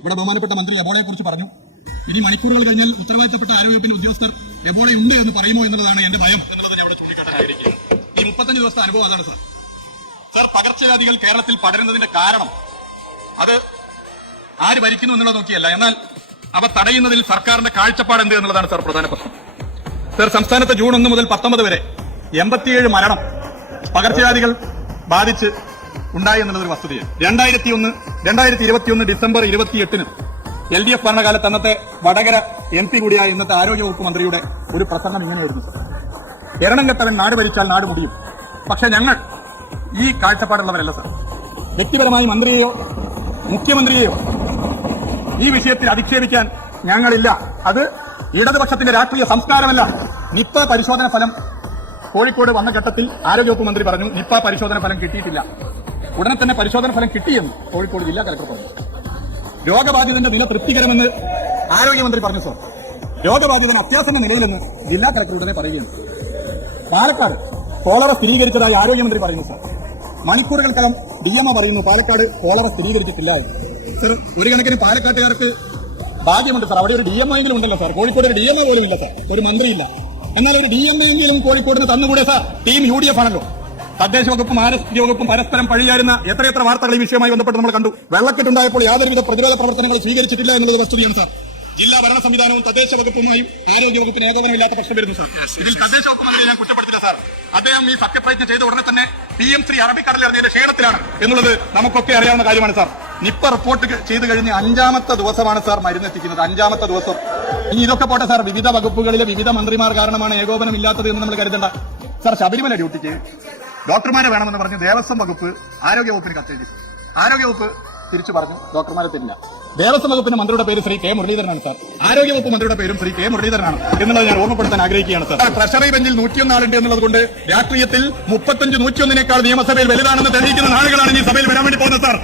ഇവിടെ ബഹുമാനപ്പെട്ട മന്ത്രി എബോളയെ കുറിച്ച് പറഞ്ഞു. ഇനി മണിക്കൂറുകൾ കഴിഞ്ഞാൽ ഉത്തരവാദിത്തപ്പെട്ട ആരോഗ്യവകുപ്പിന്റെ ഉദ്യോഗസ്ഥർ എബോള ഉണ്ട് എന്ന് പറയുമോ എന്നുള്ളതാണ് എന്റെ ഭയം എന്നുള്ളത് ഞാൻ അവിടെ ചൂണ്ടിക്കാട്ടാൻ ആഗ്രഹിക്കുകയാണ്. ഈ 35 ദിവസത്തെ അനുഭവം അതാണ് സാർ. പകർച്ചവ്യാധികൾ കേരളത്തിൽ പടരുന്നതിന്റെ കാരണം അത് ആര് ഭരിക്കുന്നു എന്നുള്ളത് നോക്കിയല്ല, എന്നാൽ അവ തടയുന്നതിൽ സർക്കാരിന്റെ കാഴ്ചപ്പാട് എന്ത് എന്നുള്ളതാണ് സാർ പ്രധാന പ്രശ്നം. സാർ, സംസ്ഥാനത്ത് ജൂൺ 1 മുതൽ 19 വരെ 87 മരണം പകർച്ചവ്യാധികൾ ബാധിച്ച് ഉണ്ടായി എന്നുള്ളതൊരു വസ്തുതയാണ്. 2021 ഡിസംബർ 28 LDF ഭരണകാലത്ത് അന്നത്തെ വടകര MP കൂടിയായ ഇന്നത്തെ ആരോഗ്യവകുപ്പ് മന്ത്രിയുടെ ഒരു പ്രസംഗം ഇങ്ങനെയായിരുന്നു: എരണം കെട്ടവൻ നാട് ഭരിച്ചാൽ നാട് മുടിയും. പക്ഷെ ഞങ്ങൾ ഈ കാഴ്ചപ്പാടുള്ളവരല്ല സാർ. വ്യക്തിപരമായി മന്ത്രിയെയോ മുഖ്യമന്ത്രിയെയോ ഈ വിഷയത്തിൽ അധിക്ഷേപിക്കാൻ ഞങ്ങളില്ല. അത് ഇടതുപക്ഷത്തിന്റെ രാഷ്ട്രീയ സംസ്കാരമല്ല. നിപ്പ പരിശോധന ഫലം കോഴിക്കോട് വന്ന ഘട്ടത്തിൽ ആരോഗ്യവകുപ്പ് മന്ത്രി പറഞ്ഞു നിപ്പ പരിശോധന ഫലം കിട്ടിയിട്ടില്ല. ഉടനെ തന്നെ പരിശോധന ഫലം കിട്ടിയെന്ന് കോഴിക്കോട് ജില്ലാ കലക്ടർ പറഞ്ഞു. രോഗബാധിതന്റെ നില തൃപ്തികരമെന്ന് ആരോഗ്യമന്ത്രി പറഞ്ഞു സാർ. രോഗബാധിതൻ അത്യാസന്ന നിലയിലെന്ന് ജില്ലാ കലക്ടർ ഉടനെ പറയുകയാണ്. പാലക്കാട് കോളറ സ്ഥിരീകരിച്ചതായി ആരോഗ്യമന്ത്രി പറയുന്നു സാർ. മണിക്കൂറുകൾക്കകം DMO പറയുന്നു പാലക്കാട് കോളറ സ്ഥിരീകരിച്ചിട്ടില്ല. സർ, ഒരു കണക്കിന് പാലക്കാട്ടുകാർക്ക് ഭാഗ്യമുണ്ട് സാർ. അവിടെ ഒരു DMO എങ്കിലും ഉണ്ടല്ലോ സാർ. കോഴിക്കോട് ഒരു DMO പോലും ഇല്ല സാർ, ഒരു മന്ത്രിയില്ല. എന്നാൽ ഒരു DMO എങ്കിലും കോഴിക്കോടിന് തന്നുകൂടെ സാർ? ടീം UDF ആണല്ലോ. തദ്ദേശ വകുപ്പും ആരോഗ്യ വകുപ്പും പരസ്പരം പഴിയാരുന്ന എത്രയെത്ര വാർത്തകൾ ഈ വിഷയവുമായി ബന്ധപ്പെട്ട് നമ്മൾ കണ്ടു. വെള്ളക്കെട്ടുണ്ടായപ്പോൾ യാതൊരുവിധ പ്രതിരോധ പ്രവർത്തനങ്ങൾ സ്വീകരിച്ചിട്ടില്ല എന്നുള്ളത് വസ്തുതയാണ് സാർ. ജില്ലാ ഭരണ സംവിധാനവും തദ്ദേശ വകുപ്പുമായും ആരോഗ്യ വകുപ്പിന് ഏകോപനമില്ലാത്ത പ്രശ്നം വരുന്നു സാർ. ഇതിൽ തദ്ദേശ വകുപ്പ് മന്ത്രി ഞാൻ കുറ്റപ്പെടുത്തില്ല സാർ. അദ്ദേഹം ഈ സത്യപ്രതിജ്ഞ ചെയ്ത ഉടനെ തന്നെ PM3 അറബിക്കടലിറങ്ങിയതിന്റെ ക്ഷീണത്തിലാണ് എന്നുള്ളത് നമുക്കൊക്കെ അറിയാവുന്ന കാര്യമാണ് സാർ. നിപ്പ റിപ്പോർട്ട് ചെയ്ത് കഴിഞ്ഞ് 5ാമത്തെ ദിവസമാണ് സാർ മരുന്നെത്തിക്കുന്നത്. 5ാമത്തെ ദിവസം. ഇനി ഇതൊക്കെ പോട്ടെ സാർ, വിവിധ വകുപ്പുകളിലെ വിവിധ മന്ത്രിമാർ കാരണമാണ് ഏകോപനം ഇല്ലാത്തത് എന്ന് നമ്മൾ കരുതണ്ട സാർ. ശബരിമല ഡ്യൂട്ടിക്ക് ഡോക്ടർമാരെ വേണമെന്ന് പറഞ്ഞ് ദേവസ്വം വകുപ്പ് ആരോഗ്യവകുപ്പിന് കത്തെഴുതി. ആരോഗ്യവകുപ്പ് തിരിച്ചു പറഞ്ഞു ഡോക്ടർമാരെ തരില്ല. ദേവസ്വം വകുപ്പിന്റെ മന്ത്രിയുടെ പേര് ശ്രീ K മുരളീധരനാണ് സാർ. ആരോഗ്യവകുപ്പ് മന്ത്രിയുടെ പേരും ശ്രീ K മുരളീധരനാണ് എന്നുള്ളത് ഞാൻ ഓർമ്മപ്പെടുത്താൻ ആഗ്രഹിക്കുകയാണ് സാർ. ട്രഷറി ബെഞ്ചിൽ 101 ആളുണ്ട് എന്നുള്ളത് കൊണ്ട് രാഷ്ട്രീയത്തിൽ 35 101 നിയമസഭയിൽ വലുതാണെന്ന് തെളിയിക്കുന്ന നാളുകളാണ് ഈ സഭയിൽ വരാൻ വേണ്ടി പോകുന്നത് സാർ.